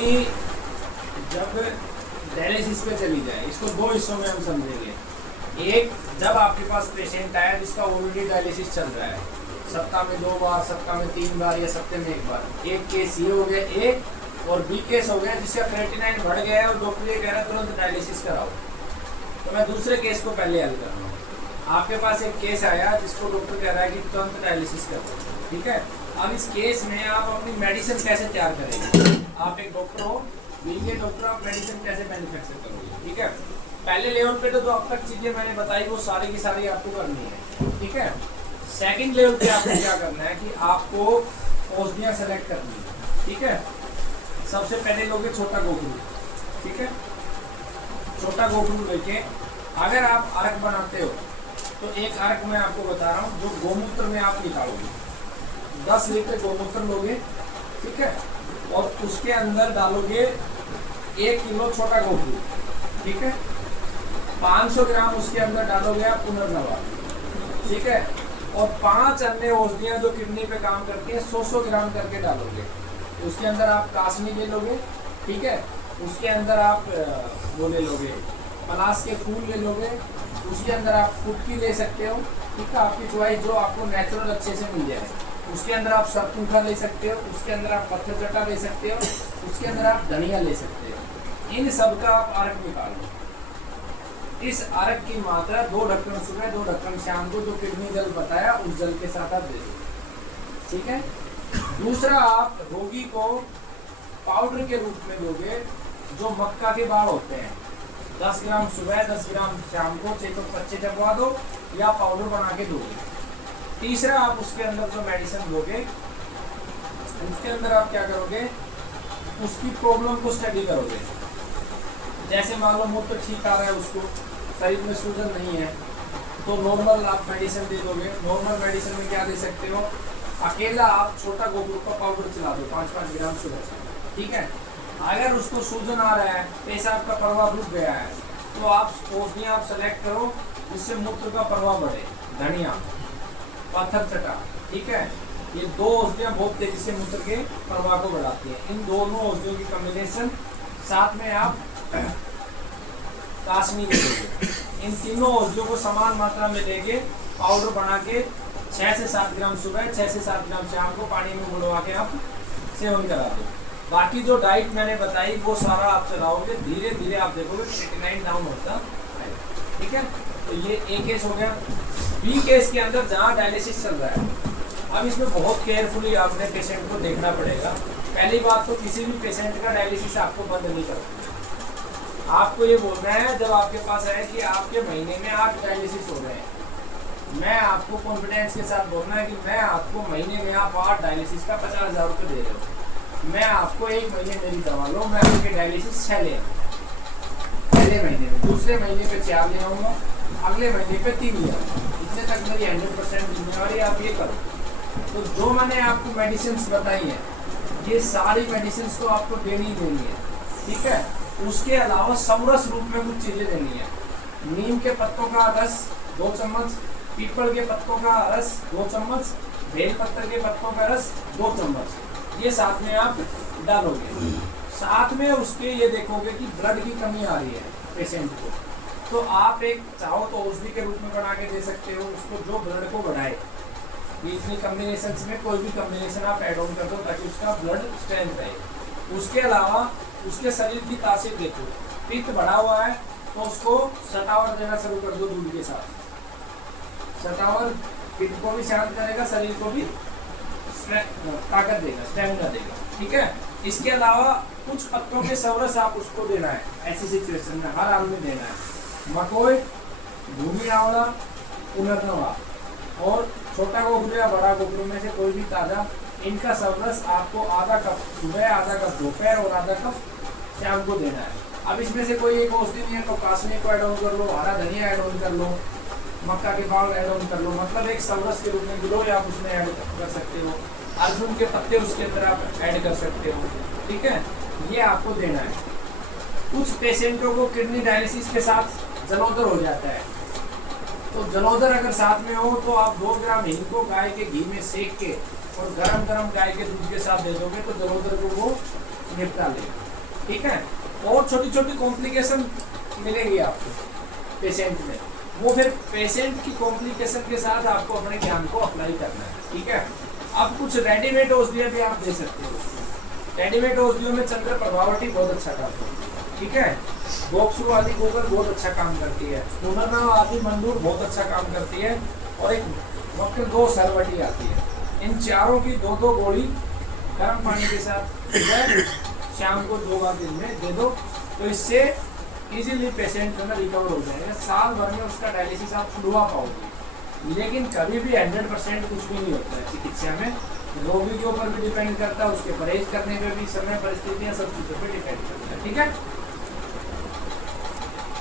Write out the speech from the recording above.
Kidney जब dialysis पे चली जाए, इसको दो हिस्सों में हम समझेंगे। एक, जब आपके पास पेशेंट आया जिसका ऑलरेडी डायलिसिस चल रहा है, सप्ताह में 2 बार, सप्ताह में 3 बार या सप्ताह में 1 बार, एक केस ये हो गया एक, और बी केस हो गया जिसका क्रेटिनाइन बढ़ गया है और डॉक्टर ये कह रहा है तुरंत डायलिसिस कराओ। तो मैं दूसरे केस को पहले हल कर रहा हूँ। आपके पास एक केस आया जिसको डॉक्टर कह रहा है कि तुरंत डायलिसिस करो, ठीक है। अब इस केस में आप अपनी मेडिसिन कैसे तैयार करेंगे? आप एक डॉक्टर हो, बीए डॉक्टर, आप मेडिसिन कैसे मैन्युफैक्चर करोगे, ठीक है। पहले लेवल पे तो अब तक चीज़ें मैंने बताई वो सारी की सारी आपको करनी है, ठीक है। सेकंड लेवल पे आपको क्या करना है कि आपको औषधियाँ सेलेक्ट करनी है, ठीक है। सबसे पहले लोगे छोटा गोखरू, ठीक है। छोटा गोखरू लेके अगर आप अर्क बनाते हो तो एक अर्क मैं आपको बता रहा हूँ जो गोमूत्र में आप निकालोगे, 10 लीटर गोमूत्र लोगे, ठीक है, और उसके अंदर डालोगे 1 किलो छोटा गोखरू, ठीक है। 500 ग्राम उसके अंदर डालोगे आप पुनर्नवा, ठीक है, और 5 अन्य औषधियाँ जो किडनी पे काम करती हैं 100 ग्राम करके डालोगे। उसके अंदर आप कासनी ले लोगे, ठीक है। उसके अंदर आप वो ले लोगे, पलास के फूल ले लोगे। उसके अंदर आप फुटकी ले सकते हो, ठीक है, आपकी चॉइस जो आपको नेचुरल अच्छे से मिल जाए। उसके अंदर आप सरपूखा ले सकते हो, उसके अंदर आप पत्थर चटा ले सकते हो, उसके अंदर आप धनिया ले सकते हो। इन सब का आप अर्क निकाल लो। इस अर्क की मात्रा 2 ढक्कन सुबह 2 ढक्कन शाम को जो किडनी जल बताया उस जल के साथ आप दे दो, ठीक है। दूसरा, आप रोगी को पाउडर के रूप में दोगे जो मक्का के बाल होते हैं, 10 ग्राम सुबह 10 ग्राम शाम को, चाहे तो कच्चे चबवा दो या पाउडर बना के दोगे। तीसरा, आप उसके अंदर जो मेडिसिन दोगे उसके अंदर आप क्या करोगे, उसकी प्रॉब्लम को स्टडी करोगे। जैसे मान लो मूत्र ठीक आ रहा है, उसको शरीर में सूजन नहीं है, तो नॉर्मल आप मेडिसिन दे दोगे। नॉर्मल मेडिसिन में क्या दे सकते हो, अकेला आप छोटा गोखरू का पाउडर चला दो 5-5 ग्राम सुबह से, ठीक है। अगर उसको सूजन आ रहा है, पेशाब का प्रवाह रुक गया है, तो आप औषधियाँ आप सेलेक्ट करो जिससे मूत्र का प्रवाह बढ़े। धनिया, पत्थर चटा, ठीक है, ये 2 औषधियाँ बहुत तेजी से मूत्र के प्रवाह को बढ़ाती हैं। इन दोनों औषधियों की कॉम्बिनेशन, साथ में आप कासनी दे दोगे। इन तीनों औषधियों को समान मात्रा में देके पाउडर बना के 6 से 7 ग्राम सुबह 6 से 7 ग्राम शाम को पानी में बुलवा के आप सेवन करा दो। बाकी जो डाइट मैंने बताई वो सारा आप चलाओगे, धीरे धीरे आप देखोगे क्रेटिनाइन डाउन होता है, ठीक है। तो ये A केस हो गया। B केस के अंदर जहाँ डायलिसिस चल रहा है, अब इसमें बहुत केयरफुली आपने पेशेंट को देखना पड़ेगा। पहली बात तो किसी भी पेशेंट का डायलिसिस आपको बंद नहीं करना। आपको ये बोलना है जब आपके पास आए कि आपके महीने में 8 डायलिसिस हो रहे हैं, मैं आपको कॉन्फिडेंस के साथ बोलना है कि मैं आपको महीने में आप 8 डायलिसिस का 50,000 रुपये दे रहे हो। मैं आपको 1 महीने मेरी दवा लो, मैं आपके डायलिसिस 6 ले आऊँगा पहले महीने में, दूसरे महीने पे 4 ले आऊँगा, अगले महीने पे 3 ले आऊँगा। इतने तक मेरी 100% जिम्मेवारी, आप ये करो। तो जो मैंने आपको मेडिसिन बताई है, ये सारी मेडिसिन तो आपको देनी ही देनी है, ठीक है। उसके अलावा समरस रूप में कुछ चीज़ें देनी है। नीम के पत्तों का रस 2 चम्मच, पीपल के पत्तों का रस 2 चम्मच, बेल पत्तर के पत्तों का रस 2 चम्मच, ये साथ में आप डालोगे। साथ में उसके ये देखोगे कि ब्लड की कमी आ रही है पेशेंट को, तो आप एक चाहो तो औषधि के रूप में बना के दे सकते हो उसको, जो ब्लड को बढ़ाए। इतनी कॉम्बिनेशन में कोई भी कॉम्बिनेशन आप ऐड ऑन कर दो ताकि उसका ब्लड स्ट्रेंथ रहे। उसके अलावा उसके शरीर की तासीर देखो, पित्त बढ़ा हुआ है तो उसको सटावर देना शुरू कर दो दूध के साथ। सटावर पित्त को भी शांत करेगा, शरीर को भी ताकत देगा, स्टेमिना देगा, ठीक है। इसके अलावा कुछ पत्तों के सवरस आप उसको देना है, ऐसी सिचुएशन में हर हाल में देना है। मकोई, भूमि आंवला, पुनर्नवा और छोटा गोखरू या बड़ा गोखरू में से कोई भी ताज़ा, इनका सवरस आपको आधा कप सुबह, आधा कप दोपहर और आधा कप शाम को देना है। अब इसमें से कोई एक औषधि नहीं है तो कासनी को ऐड ऑन कर लो, हरा धनिया ऐड ऑन कर लो, मक्का के बाल ऐड ऑन कर लो, मतलब एक सवरस के रूप में गिलोय आप उसमें ऐड कर सकते हो। अर्जुन के पत्ते उसके अंदर आप ऐड कर सकते हो, ठीक है। ये आपको देना है। कुछ पेशेंटों को किडनी डायलिसिस के साथ जलोदर हो जाता है, तो जलोदर अगर साथ में हो तो आप 2 ग्राम हींग को गाय के घी में सेक के और गरम गरम गाय के दूध के साथ दे दोगे तो जलोदर को वो निपटा लेगा। ठीक है। और छोटी छोटी कॉम्प्लिकेशन मिलेगी आपको पेशेंट में, वो फिर पेशेंट की कॉम्प्लिकेशन के साथ आपको अपने ज्ञान को अप्लाई करना है, ठीक है। अब कुछ रेडीमेड औषधियाँ भी आप दे सकते हो। रेडीमेड औषधियों में चंद्र प्रभावटी बहुत अच्छा काम करती है, ठीक है। गोक्षु आदि गोकर बहुत अच्छा काम करती है, पुनर्नव आदि मंदूर बहुत अच्छा काम करती है, और एक वक्त 2 सरवटी आती है। इन चारों की 2-2 गोली गर्म पानी के साथ शाम को 2 बार दिन में दे दो, तो इससे इजीली पेशेंट जो है रिकवर हो जाएगा। साल भर में उसका डायलिसिस आप छुड़वा पाओगे। लेकिन कभी भी 100% कुछ भी नहीं होता है चिकित्सा में, रोगी के ऊपर भी डिपेंड करता है, उसके परहेज करने पे भी, समय परिस्थितियाँ सब चीज़ों पे डिपेंड करता है, ठीक है।